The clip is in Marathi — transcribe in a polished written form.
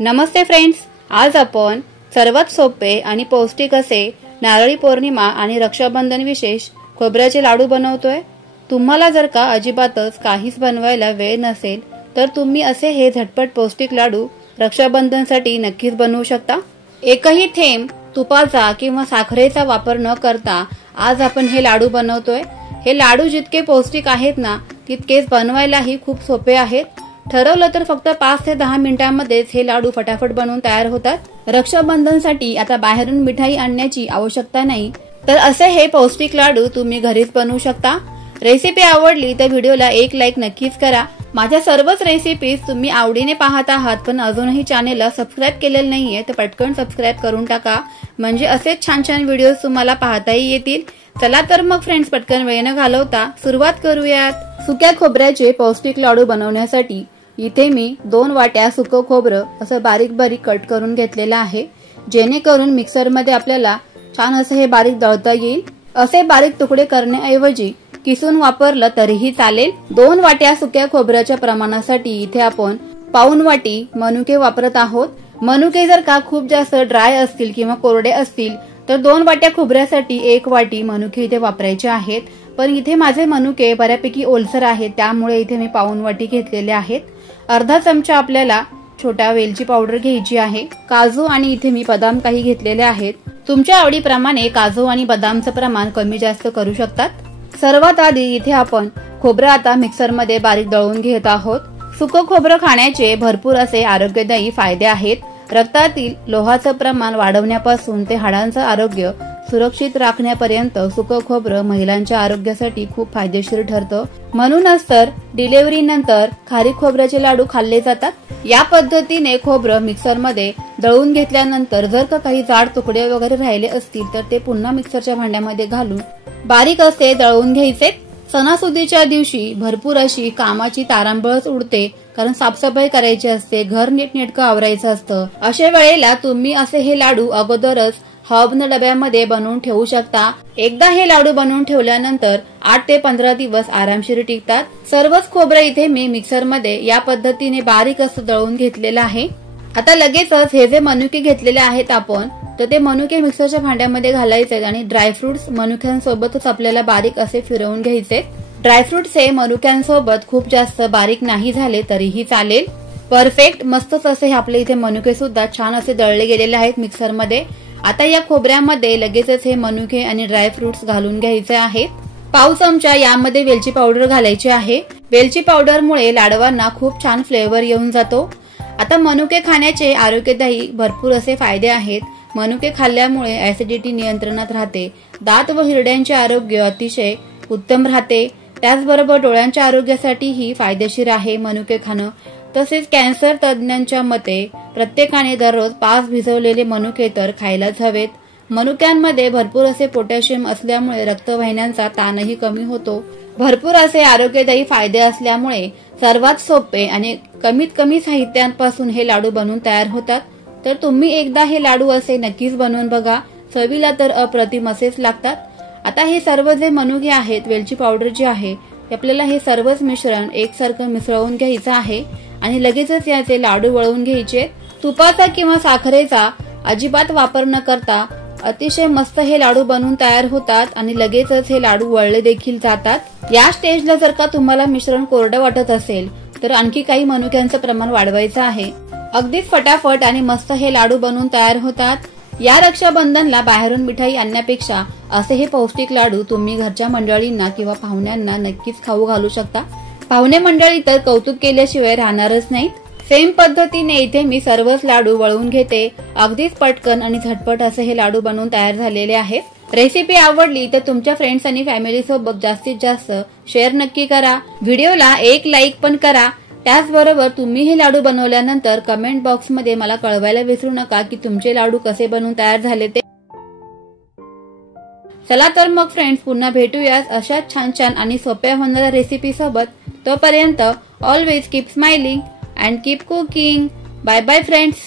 नमस्ते फ्रेंड्स, आज आपण सर्वात सोपे आणि पौष्टिक असे नारळी पौर्णिमा आणि रक्षाबंधन विशेष खोबऱ्याचे लाडू बनवतोय। तुम्हाला जर का अजिबातच काहीच बनवायला वेळ नसेल तर तुम्ही असे हे झटपट पौष्टिक लाडू रक्षाबंधनसाठी नक्कीच बनवू शकता। एकही थेंब तुपाचा किंवा साखरेचा वापर न करता आज आपण हे लाडू बनवतोय। हे लाडू जितके पौष्टिक आहेत ना तितकेच बनवायलाही खूप सोपे आहेत। ठरवलं तर फक्त 5 ते 10 मिनिटांमध्येच हे लाडू फटाफट बनवून तयार होतात। रक्षाबंधनसाठी आता बाहेरून मिठाई आणण्याची आवश्यकता नाही, तर असे हे पौष्टिक लाडू तुम्ही घरीच बनवू शकता। रेसिपी आवडली तर व्हिडिओला एक लाईक नक्कीच करा। माझ्या सर्वच रेसिपीज तुम्ही आवडीने पाहत आहात पण अजूनही चॅनेलला सबस्क्राइब केलेलं नाहीये तर पटकन सबस्क्राइब करून टाका, म्हणजे असेच छान छान व्हिडिओज तुम्हाला पाहताही येतील। चला तर मग फ्रेंड्स, पटकन वेळ न घालवता सुरुवात करूयात। सुक्या खोबऱ्याचे पौष्टिक लाडू बनवण्यासाठी इथे मी 2 वाट्या सुकं खोबरं असं बारीक बारीक कट करून घेतलेलं आहे, जेणेकरून मिक्सर मध्ये आपल्याला छान असं हे बारीक दळता येईल। असे बारीक तुकडे करण्याऐवजी किसून वापरलं तरीही चालेल। 2 वाट्या सुक्या खोबऱ्याच्या प्रमाणासाठी इथे आपण पाऊण वाटी मनुके वापरत आहोत। मनुके जर का खूप जास्त ड्राय असतील किंवा कोरडे असतील तर 2 वाट्या खोबऱ्यासाठी 1 वाटी मनुके इथे वापरायचे आहेत, पण इथे माझे मनुके बऱ्यापैकी ओलसर आहेत त्यामुळे इथे मी पाऊण वाटी घेतलेले आहेत। अर्धा चमचा आपल्याला छोटा वेलची पावडर घ्यायची आहे। काजू आणि इथे मी बदाम काही घेतलेले आहेत। तुमच्या आवडीप्रमाणे काजू आणि बदामचं प्रमाण कमी जास्त करू शकतात। सर्वात आधी इथे आपण खोबरं आता मिक्सर मध्ये बारीक दळून घेत आहोत। सुकं खोबरं खाण्याचे भरपूर असे आरोग्यदायी फायदे आहेत। रक्तातील लोहाचं प्रमाण वाढवण्यापासून ते हाडांचं आरोग्य सुरक्षित राखण्यापर्यंत सुकं खोबरं महिलांच्या आरोग्यासाठी खूप फायदेशीर ठरतं। म्हणूनच तर डिलिव्हरी नंतर खारीक खोबऱ्याचे लाडू खाल्ले जातात। या पद्धतीने खोबरं मिक्सर मध्ये दळून घेतल्यानंतर जर का काही जाड तुकडे वगैरे राहिले असतील तर ते पुन्हा मिक्सरच्या भांड्यामध्ये घालून बारीक असे दळून घ्यायचे। सणासुदीच्या दिवशी भरपूर अशी कामाची तारांबळच उडते, कारण साफसफाई करायची असते, घर नीटनेटकं आवरायचं असतं। अशा वेळेला तुम्ही असे हे लाडू अगोदरच हवाबंद डब्यामध्ये बनवून ठेवू शकता। एकदा हे लाडू बनवून ठेवल्यानंतर 8 ते 15 दिवस आरामशीर टिकतात। सर्वच खोबरं इथे मी मिक्सर मध्ये या पद्धतीने बारीक असं दळून घेतलेलं आहे। आता लगेचच हे जे मनुके घेतलेले आहेत आपण, तर ते मनुके मिक्सरच्या भांड्यामध्ये घालायचे आणि ड्रायफ्रुट्स मनुक्यांसोबतच आपल्याला बारीक असे फिरवून घ्यायचे। ड्रायफ्रुट्स हे मनुक्यांसोबत खूप जास्त बारीक नाही झाले तरीही चालेल। परफेक्ट मस्तच असे आपले इथे मनुके सुद्धा छान असे दळले गेलेले आहेत मिक्सर मध्ये। आता या खोबऱ्यामध्ये लगेचच हे मनुके आणि ड्रायफ्रुट्स घालून घ्यायचे आहे। पाव चमचा यामध्ये वेलची पावडर घालायची आहे। वेलची पावडरमुळे लाडवांना खूप छान फ्लेवर येऊन जातो। आता मनुके खाण्याचे आरोग्यदायी भरपूर असे फायदे आहेत। मनुके खाल्ल्यामुळे ऍसिडिटी नियंत्रणात राहते, दात व हिरड्यांचे आरोग्य अतिशय उत्तम राहते, त्याचबरोबर डोळ्यांच्या आरोग्यासाठीही फायदेशीर आहे मनुके खाणं। तसेच कॅन्सर तज्ञांच्या मते प्रत्येकाने दररोज 5 भिजवलेले मनुके तर खायलाच हवेत। मनुक्यांमध्ये भरपूर असे पोटॅशियम असल्यामुळे रक्तवाहिन्यांचा ताणही कमी होतो। भरपूर असे आरोग्यदायी फायदे असल्यामुळे सर्वात सोपे आणि कमीत कमी साहित्यांपासून हे लाडू बनवून तयार होतात। तर तुम्ही एकदा हे लाडू असे नक्कीच बनवून बघा, चवीला तर अप्रतिम असेच लागतात। आता हे सर्व जे मनुके आहेत, वेलची पावडर जी आहे, आपल्याला हे सर्वच मिश्रण एकसारखं मिसळून घ्यायचं आहे आणि लगेचच याचे लाडू वळवून घ्यायचे। तुपाचा किंवा साखरेचा अजिबात वापर न करता अतिशय मस्त हे लाडू बनवून तयार होतात आणि लगेचच हे लाडू वळले देखील जातात। या स्टेजला जर का तुम्हाला मिश्रण कोरडं वाटत असेल तर आणखी काही मनुक्यांचं प्रमाण वाढवायचं आहे। अगदीच फटाफट आणि मस्त हे लाडू बनवून तयार होतात। या रक्षाबंधनला बाहेरून मिठाई आणण्यापेक्षा असे हे पौष्टिक लाडू तुम्ही घरच्या मंडळींना किंवा पाहुण्यांना नक्कीच खाऊ घालू शकता। पाहुणे मंडळी तर कौतुक केल्याशिवाय राहणारच नाहीत। सेम पद्धतीने इथे मी सर्वच लाडू वळवून घेते। अगदीच पटकन आणि झटपट असे हे लाडू बनवून तयार झालेले आहेत। रेसिपी आवडली तर तुमच्या फ्रेंड्स आणि फॅमिली सोबत जास्तीत जास्त शेअर नक्की करा। व्हिडिओला एक लाईक पण करा। त्याचबरोबर तुम्ही हे लाडू बनवल्यानंतर कमेंट बॉक्स मध्ये मला कळवायला विसरू नका की तुमचे लाडू कसे बनवून तयार झाले ते। चला तर मग फ्रेंड्स, पुन्हा भेटूयाच अशाच छान छान आणि सोप्या होणाऱ्या रेसिपी सोबत। तोपर्यंत always keep smiling and keep cooking. Bye bye friends.